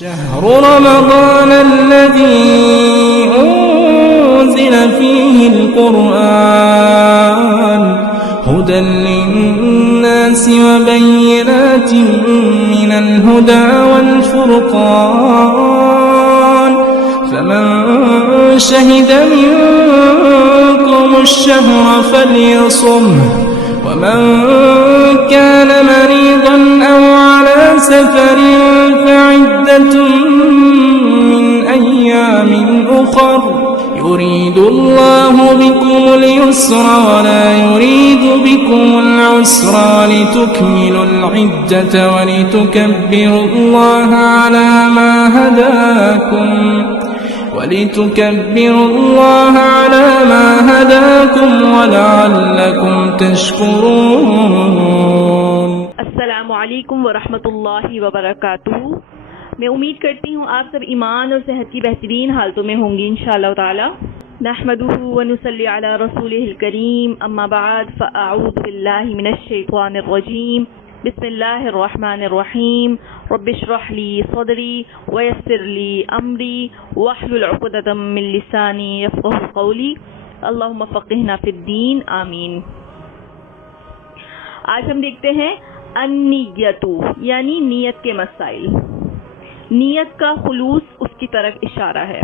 شهر رمضان الذي أنزل فيه القرآن هدى للناس وبينات من الهدى والفرقان فمن شهد منكم الشهر فليصمه ومن كان مريضا أو على سفر فعدة من أيام أخر يريد الله بكم اليسر ولا يريد بكم العسر ولتكملوا العدة ولتكبروا الله على ما هداكم ولعلكم تشكرون. السلام علیکم ورحمۃ اللہ وبرکاتہ. میں امید کرتی ہوں آپ سب ایمان اور صحت کی بہترین حالتوں میں ہوں گی انشاءاللہ تعالی. نحمده ونصلی علی رسولہ الکریم. اما بعد فاعوذ باللہ من الشیطان الرجیم. بسم اللہ الرحمن الرحیم. رب اشرح لی صدری ویسر لی امری واحلل عقدۃ من لسانی یفقهوا قولی. اللہم فقہنا فی الدین آمین. آج ہم دیکھتے ہیں النیت یعنی نیت کے مسائل. نیت کا خلوص اس کی طرف اشارہ ہے.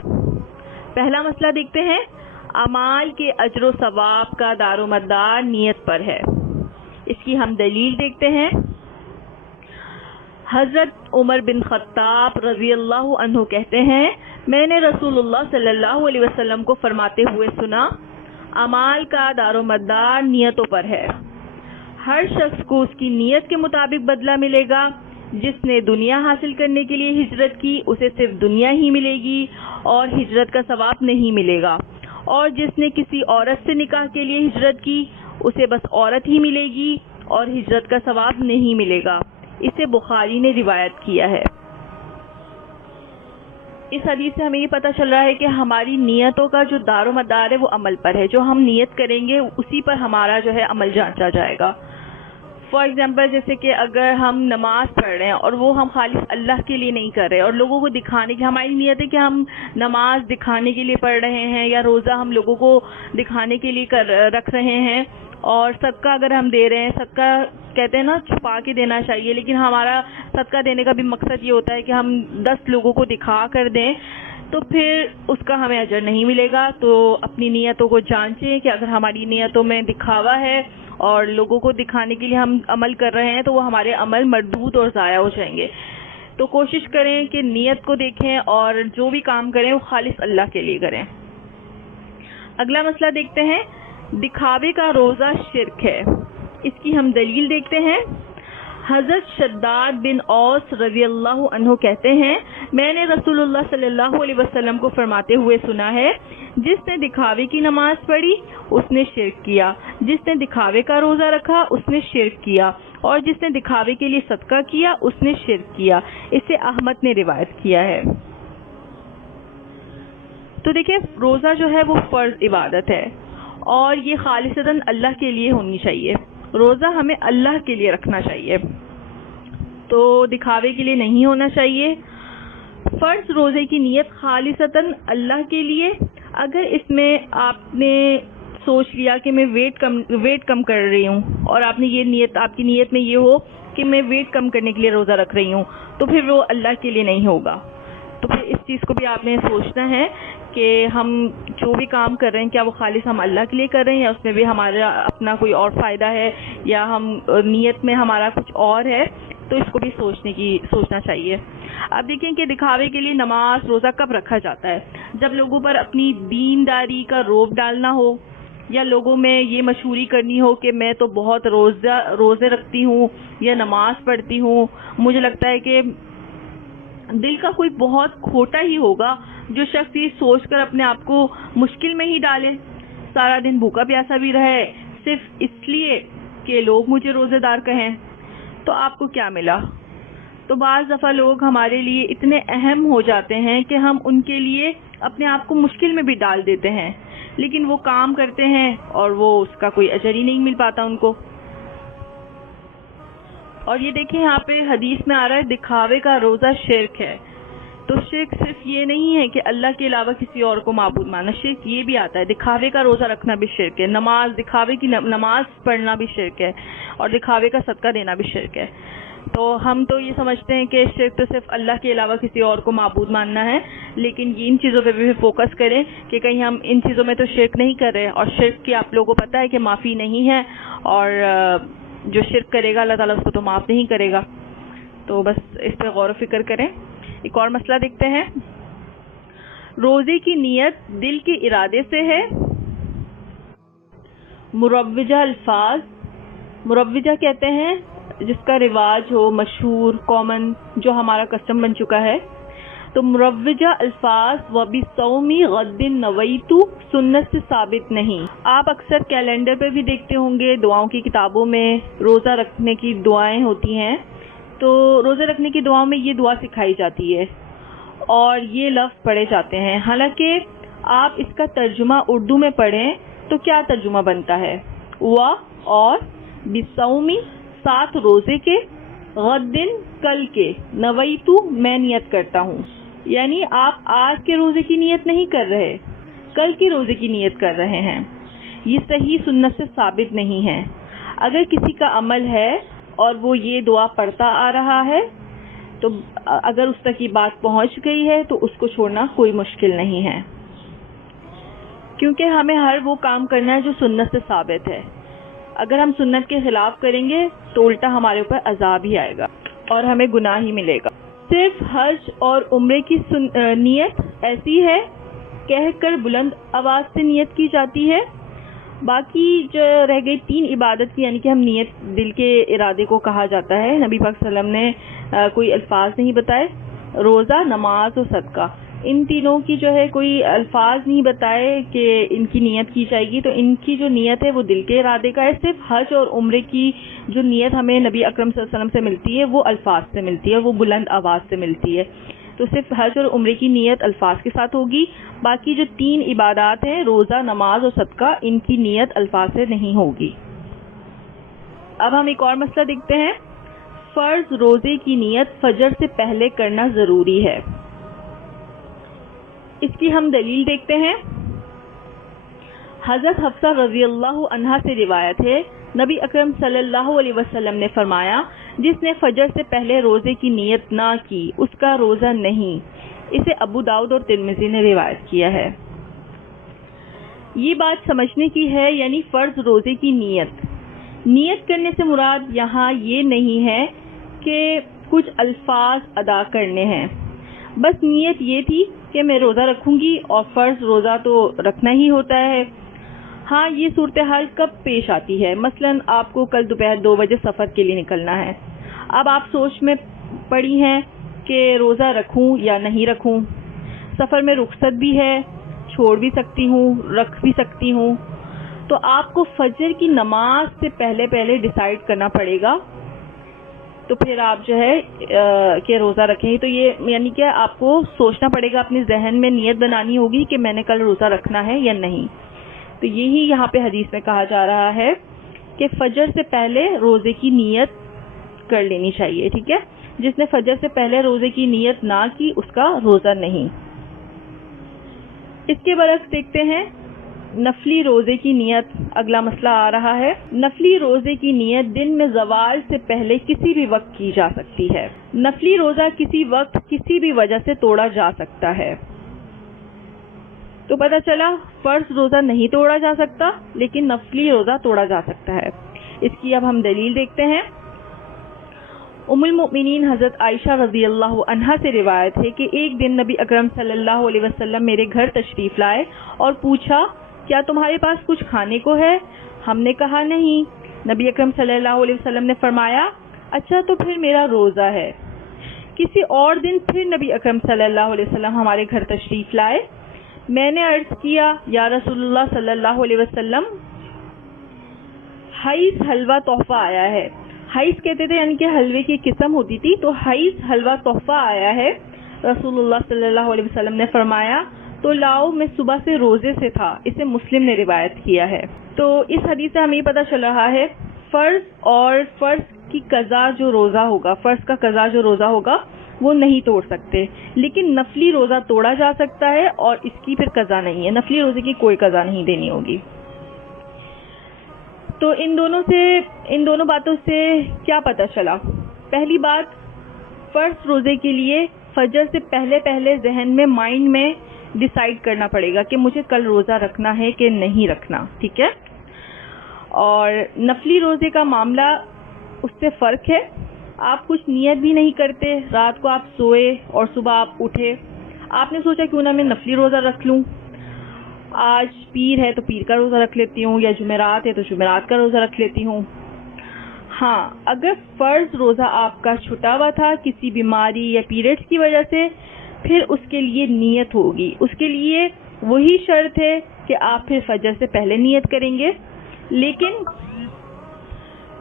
پہلا مسئلہ دیکھتے ہیں. اعمال کے اجر و ثواب کا دار و مدار نیت پر ہے. اس کی ہم دلیل دیکھتے ہیں. حضرت عمر بن خطاب رضی اللہ عنہ کہتے ہیں میں نے رسول اللہ صلی اللہ علیہ وسلم کو فرماتے ہوئے سنا اعمال کا دار و مدار نیتوں پر ہے. ہر شخص کو اس کی نیت کے مطابق بدلہ ملے گا. جس نے دنیا حاصل کرنے کے لیے ہجرت کی اسے صرف دنیا ہی ملے گی اور ہجرت کا ثواب نہیں ملے گا. اور جس نے کسی عورت سے نکاح کے لیے ہجرت کی اسے بس عورت ہی ملے گی اور ہجرت کا ثواب نہیں ملے گا. اسے بخاری نے روایت کیا ہے. اس حدیث سے ہمیں یہ پتہ چل رہا ہے کہ ہماری نیتوں کا جو دار و مدار ہے وہ عمل پر ہے. جو ہم نیت کریں گے اسی پر ہمارا جو ہے عمل جانچا جائے گا. فار ایگزامپل جیسے کہ اگر ہم نماز پڑھ رہے ہیں اور وہ ہم خالص اللہ کے لیے نہیں کر رہے اور لوگوں کو دکھانے کی ہماری نیت ہے کہ ہم نماز دکھانے کے لیے پڑھ رہے ہیں یا روزہ ہم لوگوں کو دکھانے کے لیے رکھ رہے ہیں اور صدقہ اگر ہم دے رہے ہیں, صدقہ کہتے ہیں نا چھپا کے دینا چاہیے, لیکن ہمارا صدقہ دینے کا بھی مقصد یہ ہوتا ہے کہ ہم 10 لوگوں کو دکھا کر دیں تو پھر اس کا ہمیں اجر نہیں ملے گا. تو اپنی نیتوں کو جانچیں کہ اگر ہماری نیتوں میں دکھاوا ہے اور لوگوں کو دکھانے کے لیے ہم عمل کر رہے ہیں تو وہ ہمارے عمل مردود اور ضائع ہو جائیں گے. تو کوشش کریں کہ نیت کو دیکھیں اور جو بھی کام کریں وہ خالص اللہ کے لیے کریں. اگلا مسئلہ دیکھتے ہیں. دکھاوے کا روزہ شرک ہے. اس کی ہم دلیل دیکھتے ہیں. حضرت شداد بن اوس رضی اللہ عنہ کہتے ہیں میں نے رسول اللہ صلی اللہ علیہ وسلم کو فرماتے ہوئے سنا ہے جس نے دکھاوے کی نماز پڑھی اس نے شرک کیا, جس نے دکھاوے کا روزہ رکھا اس نے شرک کیا, اور جس نے دکھاوے کے لیے صدقہ کیا اس نے شرک کیا. اسے احمد نے روایت کیا ہے. تو دیکھیں روزہ جو ہے وہ فرض عبادت ہے اور یہ خالصتاً اللہ کے لیے ہونی چاہیے. روزہ ہمیں اللہ کے لیے رکھنا چاہیے, تو دکھاوے کے لیے نہیں ہونا چاہیے. فرض روزے کی نیت خالصتاً اللہ کے لیے. اگر اس میں آپ نے سوچ لیا کہ میں ویٹ کم کر رہی ہوں اور آپ نے یہ نیت, آپ کی نیت میں یہ ہو کہ میں ویٹ کم کرنے کے لیے روزہ رکھ رہی ہوں تو پھر وہ اللہ کے لیے نہیں ہوگا. تو پھر اس چیز کو بھی آپ نے سوچنا ہے کہ ہم جو بھی کام کر رہے ہیں کیا وہ خالص ہم اللہ کے لیے کر رہے ہیں یا اس میں بھی ہمارا اپنا کوئی اور فائدہ ہے یا ہم نیت میں ہمارا کچھ اور ہے. تو اس کو بھی سوچنا چاہیے. اب دیکھیں کہ دکھاوے کے لیے نماز روزہ کب رکھا جاتا ہے؟ جب لوگوں پر اپنی دینداری کا روب ڈالنا ہو یا لوگوں میں یہ مشہوری کرنی ہو کہ میں تو بہت روزے رکھتی ہوں یا نماز پڑھتی ہوں. مجھے لگتا ہے کہ دل کا کوئی بہت کھوٹا ہی ہوگا جو شخص یہ سوچ کر اپنے آپ کو مشکل میں ہی ڈالے, سارا دن بھوکا پیاسا بھی رہے صرف اس لیے کہ لوگ مجھے روزے دار کہیں. تو آپ کو کیا ملا؟ تو بعض دفعہ لوگ ہمارے لیے اتنے اہم ہو جاتے ہیں کہ ہم ان کے لیے اپنے آپ کو مشکل میں بھی ڈال دیتے ہیں, لیکن وہ کام کرتے ہیں اور وہ اس کا کوئی اجر ہی نہیں مل پاتا ان کو. اور یہ دیکھیں یہاں پہ حدیث میں آ رہا ہے دکھاوے کا روزہ شرک ہے. تو شرک صرف یہ نہیں ہے کہ اللہ کے علاوہ کسی اور کو معبود ماننا، شرک یہ بھی آتا ہے دکھاوے کا روزہ رکھنا بھی شرک ہے، نماز دکھاوے کی نماز پڑھنا بھی شرک ہے، اور دکھاوے کا صدقہ دینا بھی شرک ہے۔ تو ہم تو یہ سمجھتے ہیں کہ شرک تو صرف اللہ کے علاوہ کسی اور کو معبود ماننا ہے، لیکن ان چیزوں پہ بھی فوکس کریں کہ کہیں ہم ان چیزوں میں تو شرک نہیں کر رہے، اور شرک کی آپ لوگوں کو پتہ ہے کہ معافی نہیں ہے، اور جو شرک کرے گا اللہ تعالیٰ اس کو تو معاف نہیں کرے گا۔ تو بس اس پہ غور و فکر کریں۔ ایک اور مسئلہ دیکھتے ہیں، روزے کی نیت دل کے ارادے سے ہے۔ مروجہ الفاظ، مروجہ کہتے ہیں جس کا رواج ہو، مشہور، کامن، جو ہمارا کسٹم بن چکا ہے۔ تو مروجہ الفاظ وبصوم غد نویت سنت سے ثابت نہیں۔ آپ اکثر کیلنڈر پہ بھی دیکھتے ہوں گے، دعاؤں کی کتابوں میں روزہ رکھنے کی دعائیں ہوتی ہیں، تو روزہ رکھنے کی دعاؤں میں یہ دعا سکھائی جاتی ہے اور یہ لفظ پڑھے جاتے ہیں۔ حالانکہ آپ اس کا ترجمہ اردو میں پڑھیں تو کیا ترجمہ بنتا ہے؟ اور بصومی، 7 روزے کے، غدن، کل کے، نویتو، میں نیت کرتا ہوں۔ یعنی آپ آج کے روزے کی نیت نہیں کر رہے، کل کے روزے کی نیت کر رہے ہیں۔ یہ صحیح سنت سے ثابت نہیں ہے۔ اگر کسی کا عمل ہے اور وہ یہ دعا پڑھتا آ رہا ہے تو اگر اس تک یہ بات پہنچ گئی ہے تو اس کو چھوڑنا کوئی مشکل نہیں ہے، کیونکہ ہمیں ہر وہ کام کرنا ہے جو سنت سے ثابت ہے۔ اگر ہم سنت کے خلاف کریں گے تو الٹا ہمارے اوپر عذاب ہی آئے گا اور ہمیں گناہ ہی ملے گا۔ صرف حج اور عمرے کی نیت ایسی ہے، کہہ کر بلند آواز سے نیت کی جاتی ہے۔ باقی جو رہ گئی 3 عبادت کی، یعنی کہ ہم نیت دل کے ارادے کو کہا جاتا ہے، نبی پاک صلی اللہ علیہ وسلم نے کوئی الفاظ نہیں بتائے، روزہ، نماز اور صدقہ، ان تینوں کی جو ہے کوئی الفاظ نہیں بتائے کہ ان کی نیت کی جائے گی۔ تو ان کی جو نیت ہے وہ دل کے ارادے کا ہے۔ صرف حج اور عمرے کی جو نیت ہمیں نبی اکرم صلی اللہ علیہ وسلم سے ملتی ہے وہ الفاظ سے ملتی ہے، وہ بلند آواز سے ملتی ہے۔ تو صرف حج اور عمرے کی نیت الفاظ کے ساتھ ہوگی۔ باقی جو 3 عبادات ہیں، روزہ، نماز اور صدقہ، ان کی نیت الفاظ سے نہیں ہوگی۔ اب ہم ایک اور مسئلہ دیکھتے ہیں، فرض روزے کی نیت فجر سے پہلے کرنا ضروری ہے۔ اس کی ہم دلیل دیکھتے ہیں۔ حضرت حفصہ رضی اللہ عنہا سے روایت ہے، نبی اکرم صلی اللہ علیہ وسلم نے فرمایا، جس نے فجر سے پہلے روزے کی نیت نہ کی اس کا روزہ نہیں۔ اسے ابو داؤد اور ترمذی نے روایت کیا ہے۔ یہ بات سمجھنے کی ہے، یعنی فرض روزے کی نیت کرنے سے مراد یہاں یہ نہیں ہے کہ کچھ الفاظ ادا کرنے ہیں، بس نیت یہ تھی کہ میں روزہ رکھوں گی، اور فرض روزہ تو رکھنا ہی ہوتا ہے۔ ہاں، یہ صورتحال کب پیش آتی ہے؟ مثلا آپ کو کل دوپہر 2 بجے سفر کے لیے نکلنا ہے، اب آپ سوچ میں پڑی ہیں کہ روزہ رکھوں یا نہیں رکھوں، سفر میں رخصت بھی ہے، چھوڑ بھی سکتی ہوں، رکھ بھی سکتی ہوں، تو آپ کو فجر کی نماز سے پہلے ڈیسائیڈ کرنا پڑے گا، تو پھر آپ جو ہے کہ روزہ رکھیں گے۔ تو یہ یعنی کہ آپ کو سوچنا پڑے گا، اپنے ذہن میں نیت بنانی ہوگی کہ میں نے کل روزہ رکھنا ہے یا نہیں۔ تو یہی یہاں پہ حدیث میں کہا جا رہا ہے کہ فجر سے پہلے روزے کی نیت کر لینی چاہیے، ٹھیک ہے؟ جس نے فجر سے پہلے روزے کی نیت نہ کی اس کا روزہ نہیں۔ اس کے برعکس دیکھتے ہیں نفلی روزے کی نیت، اگلا مسئلہ آ رہا ہے۔ نفلی روزے کی نیت دن میں زوال سے پہلے کسی بھی وقت کی جا سکتی ہے۔ نفلی روزہ کسی وقت کسی بھی وجہ سے توڑا جا سکتا ہے۔ تو پتہ چلا فرض روزہ نہیں توڑا جا سکتا، لیکن نفلی روزہ توڑا جا سکتا ہے۔ اس کی اب ہم دلیل دیکھتے ہیں۔ ام المؤمنین حضرت عائشہ رضی اللہ عنہا سے روایت ہے کہ ایک دن نبی اکرم صلی اللہ علیہ وسلم میرے گھر تشریف لائے اور پوچھا، کیا تمہارے پاس کچھ کھانے کو ہے؟ ہم نے کہا نہیں۔ نبی اکرم صلی اللہ علیہ وسلم نے فرمایا، اچھا تو پھر میرا روزہ ہے۔ کسی اور دن پھر نبی اکرم صلی اللہ علیہ وسلم ہمارے گھر تشریف لائے۔ میں نے عرض کیا، یا رسول اللہ صلی اللہ علیہ وسلم، حیض حلوہ تحفہ آیا ہے۔ حیض کہتے تھے یعنی کہ حلوے کی قسم ہوتی تھی، تو حیض حلوہ تحفہ آیا ہے۔ رسول اللہ صلی اللہ علیہ وسلم نے فرمایا، تو لاؤ، میں صبح سے روزے سے تھا۔ اسے مسلم نے روایت کیا ہے۔ تو اس حدیث سے ہمیں پتہ چل رہا ہے فرض اور فرض کی قضا جو روزہ ہوگا، فرض کا قضا جو روزہ ہوگا وہ نہیں توڑ سکتے، لیکن نفلی روزہ توڑا جا سکتا ہے اور اس کی پھر قضا نہیں ہے، نفلی روزے کی کوئی قضا نہیں دینی ہوگی۔ تو ان دونوں باتوں سے کیا پتہ چلا؟ پہلی بات، فرض روزے کے لیے فجر سے پہلے ذہن میں، مائنڈ میں ڈیسائیڈ کرنا پڑے گا کہ مجھے کل روزہ رکھنا ہے کہ نہیں رکھنا، ٹھیک ہے؟ اور نفلی روزے کا معاملہ اس سے فرق ہے، آپ کچھ نیت بھی نہیں کرتے، رات کو آپ سوئے اور صبح آپ اٹھے، آپ نے سوچا کیوں نہ میں نفلی روزہ رکھ لوں، آج پیر ہے تو پیر کا روزہ رکھ لیتی ہوں، یا جمعرات ہے تو جمعرات کا روزہ رکھ لیتی ہوں۔ ہاں، اگر فرض روزہ آپ کا چھٹا ہوا تھا کسی بیماری یا پیریڈز کی وجہ سے، پھر اس کے لیے نیت ہوگی، اس کے لیے وہی شرط ہے کہ آپ پھر فجر سے پہلے نیت کریں گے۔ لیکن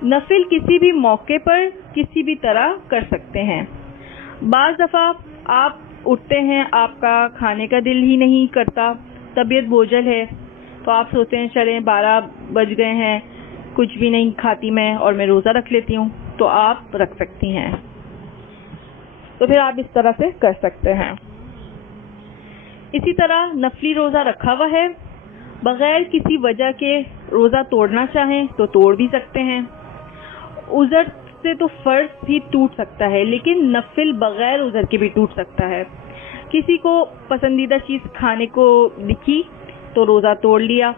نفل کسی بھی موقع پر کسی بھی طرح کر سکتے ہیں۔ بعض دفعہ آپ اٹھتے ہیں، آپ کا کھانے کا دل ہی نہیں کرتا، طبیعت بوجھل ہے، تو آپ سوچتے ہیں چلیں 12 بج گئے ہیں، کچھ بھی نہیں کھاتی میں اور میں روزہ رکھ لیتی ہوں، تو آپ رکھ سکتی ہیں۔ تو پھر آپ اس طرح سے کر سکتے ہیں۔ اسی طرح نفلی روزہ رکھا ہوا ہے، بغیر کسی وجہ کے روزہ توڑنا چاہیں تو توڑ بھی سکتے ہیں۔ عذر سے تو فرض بھی ٹوٹ سکتا ہے، لیکن نفل بغیر عذر کے بھی ٹوٹ سکتا ہے۔ کسی کو پسندیدہ چیز کھانے کو دکھی تو روزہ توڑ لیا۔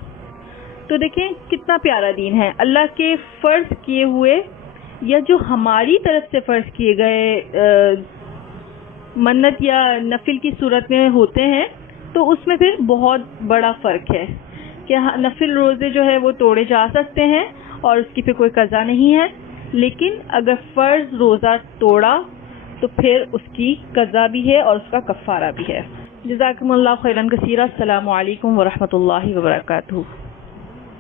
تو دیکھیں کتنا پیارا دین ہے، اللہ کے فرض کیے ہوئے یا جو ہماری طرف سے فرض کیے گئے منت یا نفل کی صورت میں ہوتے ہیں، تو اس میں پھر بہت بڑا فرق ہے کہ نفل روزے جو ہے وہ توڑے جا سکتے ہیں اور اس کی پھر کوئی قضا نہیں ہے، لیکن اگر فرض روزہ توڑا تو پھر اس کی قضا بھی ہے اور اس کا کفارہ بھی ہے۔ جزاکم اللہ خیرا کثیرا۔ السلام علیکم ورحمۃ اللہ وبرکاتہ۔